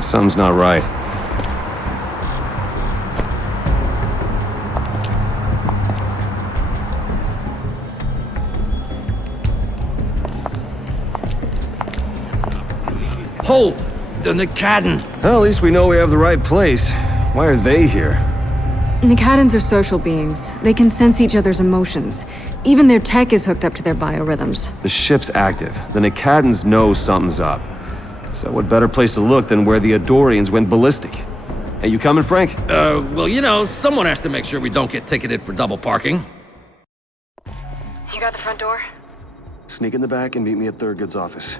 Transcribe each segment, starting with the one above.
Something's not right. Hold! The Nicadon! Well, at least we know we have the right place. Why are they here? Nicadans are social beings. They can sense each other's emotions. Even their tech is hooked up to their biorhythms. The ship's active. The Nicadans know something's up. So what better place to look than where the Adorians went ballistic? Hey, you coming, Frank? Well, you know, someone has to make sure we don't get ticketed for double parking. You got the front door? Sneak in the back and meet me at Thurgood's office.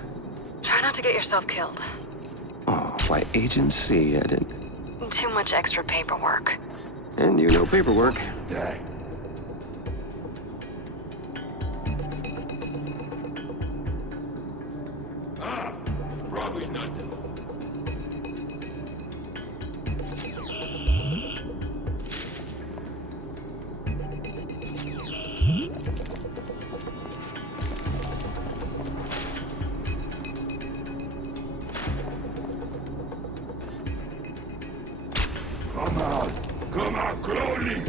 Try not to get yourself killed. Oh, my Agent C, I didn't... Too much extra paperwork. And you know paperwork. Die. Probably nothing. Come on, Crowley!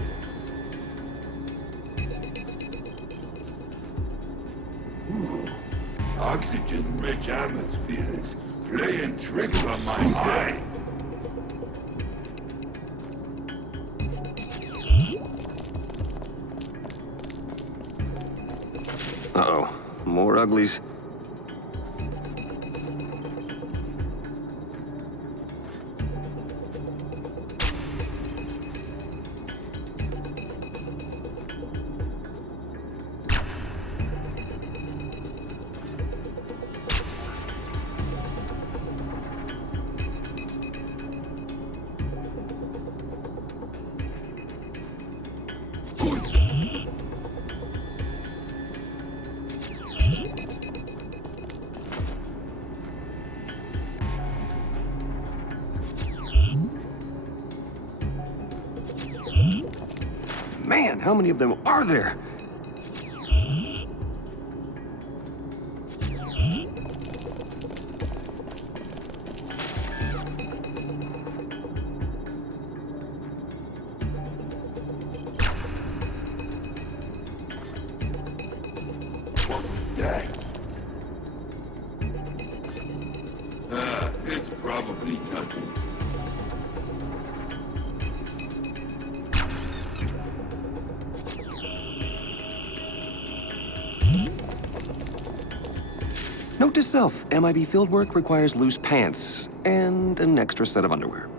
Oxygen-rich atmospheres playing tricks on my mind. Uh-oh. More uglies. Man, how many of them are there? Die. It's probably nothing. Note to self, MIB fieldwork requires loose pants and an extra set of underwear.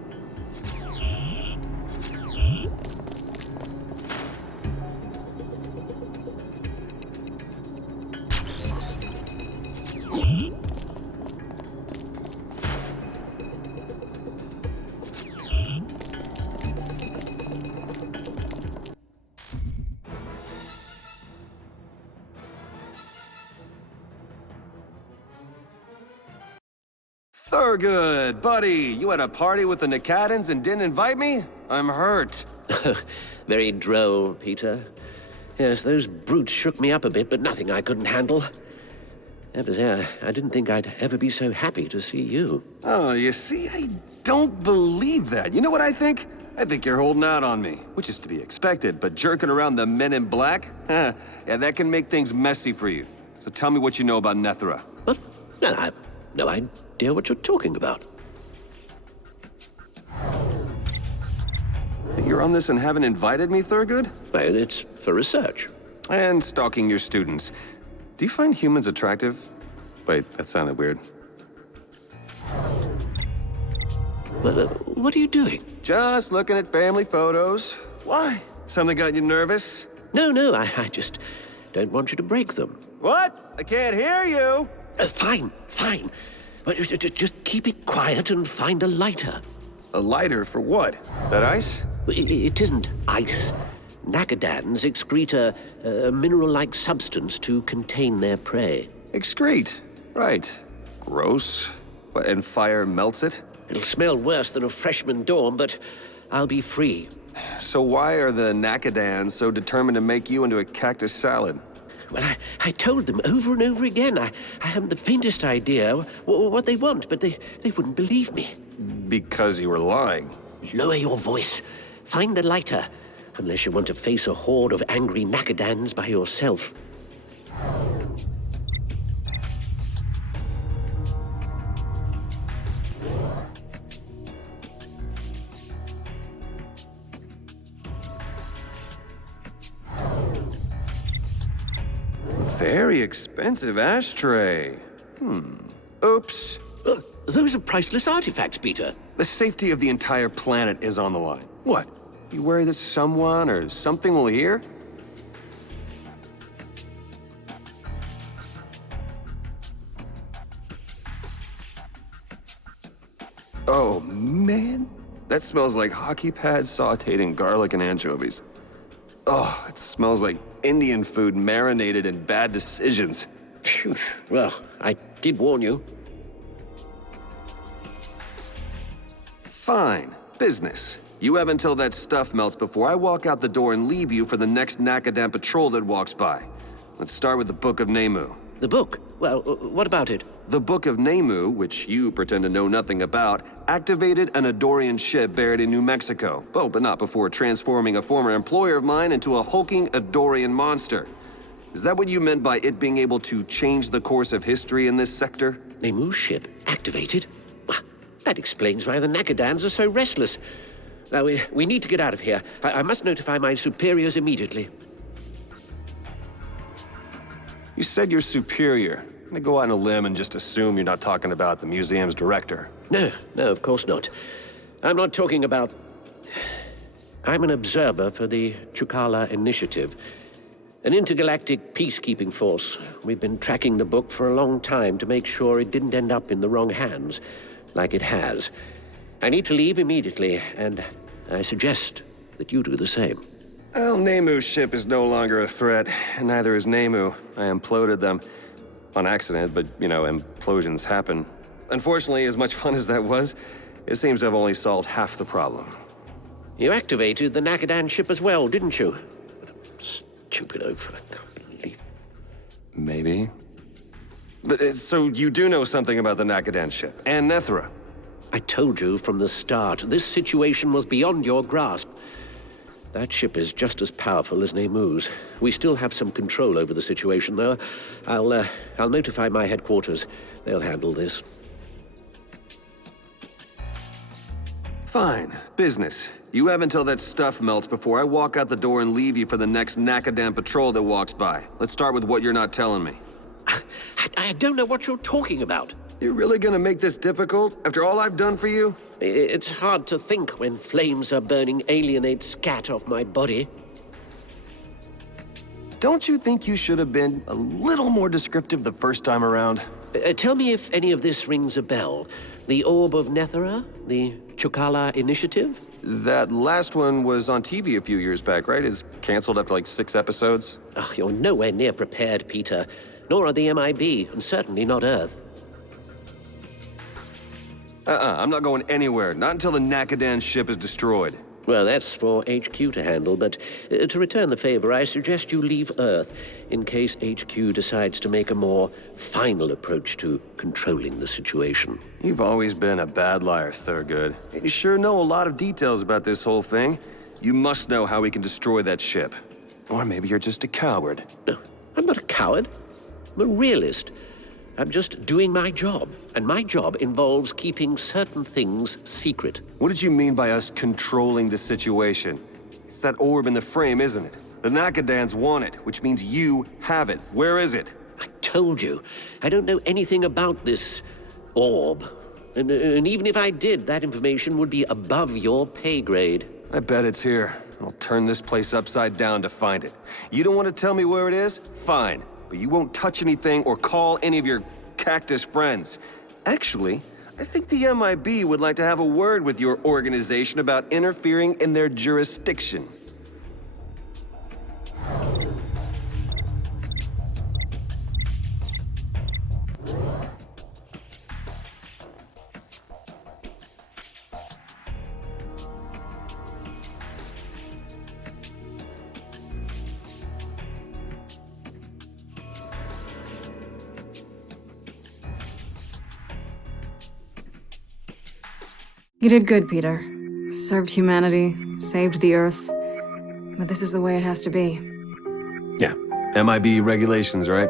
Thurgood, buddy, you had a party with the Nicadans and didn't invite me? I'm hurt. Very droll, Peter. Yes, those brutes shook me up a bit, but nothing I couldn't handle. I didn't think I'd ever be so happy to see you. Oh, you see, I don't believe that. You know what I think? I think you're holding out on me, which is to be expected, but jerking around the men in black? Yeah, that can make things messy for you. So tell me what you know about Nethra. What? No, I have no idea what you're talking about. You're on this and haven't invited me, Thurgood? Well, it's for research. And stalking your students. Do you find humans attractive? Wait, that sounded weird. What are you doing? Just looking at family photos. Why? Something got you nervous? No, I just don't want you to break them. What? I can't hear you! Fine. But just keep it quiet and find a lighter. A lighter for what? That ice? It isn't ice. Nakadans excrete a mineral-like substance to contain their prey. Excrete. Right. Gross. And fire melts it? It'll smell worse than a freshman dorm, but I'll be free. So why are the Nakadans so determined to make you into a cactus salad? Well, I told them over and over again. I haven't the faintest idea what they want, but they wouldn't believe me. Because you were lying. Lower your voice. Find the lighter. Unless you want to face a horde of angry macadans by yourself. Very expensive ashtray. Oops. Those are priceless artifacts, Peter. The safety of the entire planet is on the line. What? You worry that someone or something will hear? Oh, man. That smells like hockey pads sauteed in garlic and anchovies. Oh, it smells like Indian food marinated in bad decisions. Phew. Well, I did warn you. Fine. Business. You have until that stuff melts before I walk out the door and leave you for the next Nakadan patrol that walks by. Let's start with the Book of Nemu. The book? Well, what about it? The Book of Nemu, which you pretend to know nothing about, activated an Adorian ship buried in New Mexico. Oh, but not before transforming a former employer of mine into a hulking Adorian monster. Is that what you meant by it being able to change the course of history in this sector? Nemu's ship activated? Well, that explains why the Nakadans are so restless. Now, we need to get out of here. I must notify my superiors immediately. You said you're superior. I'm gonna go out on a limb and just assume you're not talking about the museum's director. No, of course not. I'm not talking about... I'm an observer for the Chukala Initiative, an intergalactic peacekeeping force. We've been tracking the book for a long time to make sure it didn't end up in the wrong hands, like it has. I need to leave immediately, and I suggest that you do the same. Well, Nemu's ship is no longer a threat, and neither is Nemu. I imploded them. On accident, but, you know, implosions happen. Unfortunately, as much fun as that was, it seems to have only solved half the problem. You activated the Nakadan ship as well, didn't you? Stupid oaf, I can't believe... Maybe. But, so you do know something about the Nakadan ship, and Nethra? I told you from the start, this situation was beyond your grasp. That ship is just as powerful as Nemu's. We still have some control over the situation, though. I'll notify my headquarters. They'll handle this. Fine. Business. You have until that stuff melts before I walk out the door and leave you for the next Nakadan patrol that walks by. Let's start with what you're not telling me. I don't know what you're talking about. You're really gonna make this difficult, after all I've done for you? It's hard to think when flames are burning alienate scat off my body. Don't you think you should have been a little more descriptive the first time around? Tell me if any of this rings a bell. The Orb of Nethera? The Chukala Initiative? That last one was on TV a few years back, right? It's canceled after like 6 episodes. Oh, you're nowhere near prepared, Peter. Nor are the MIB, and certainly not Earth. I'm not going anywhere. Not until the Nakadan ship is destroyed. Well, that's for HQ to handle, but to return the favor, I suggest you leave Earth in case HQ decides to make a more final approach to controlling the situation. You've always been a bad liar, Thurgood. And you sure know a lot of details about this whole thing. You must know how we can destroy that ship. Or maybe you're just a coward. No, I'm not a coward. I'm a realist. I'm just doing my job, and my job involves keeping certain things secret. What did you mean by us controlling the situation? It's that orb in the frame, isn't it? The Nakadans want it, which means you have it. Where is it? I told you, I don't know anything about this orb. And even if I did, that information would be above your pay grade. I bet it's here. I'll turn this place upside down to find it. You don't want to tell me where it is? Fine. But you won't touch anything or call any of your cactus friends. Actually, I think the MIB would like to have a word with your organization about interfering in their jurisdiction. You did good, Peter. Served humanity, saved the Earth. But this is the way it has to be. Yeah. MIB regulations, right?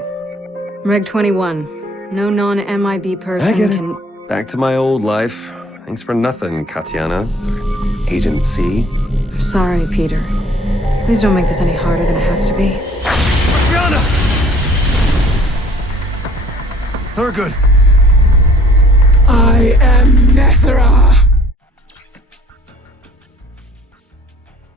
Reg 21. No non-MIB person I get it. can... Back to my old life. Thanks for nothing, Katiana. Agent C. I'm sorry, Peter. Please don't make this any harder than it has to be. Brianna! Thurgood! I am Nethra.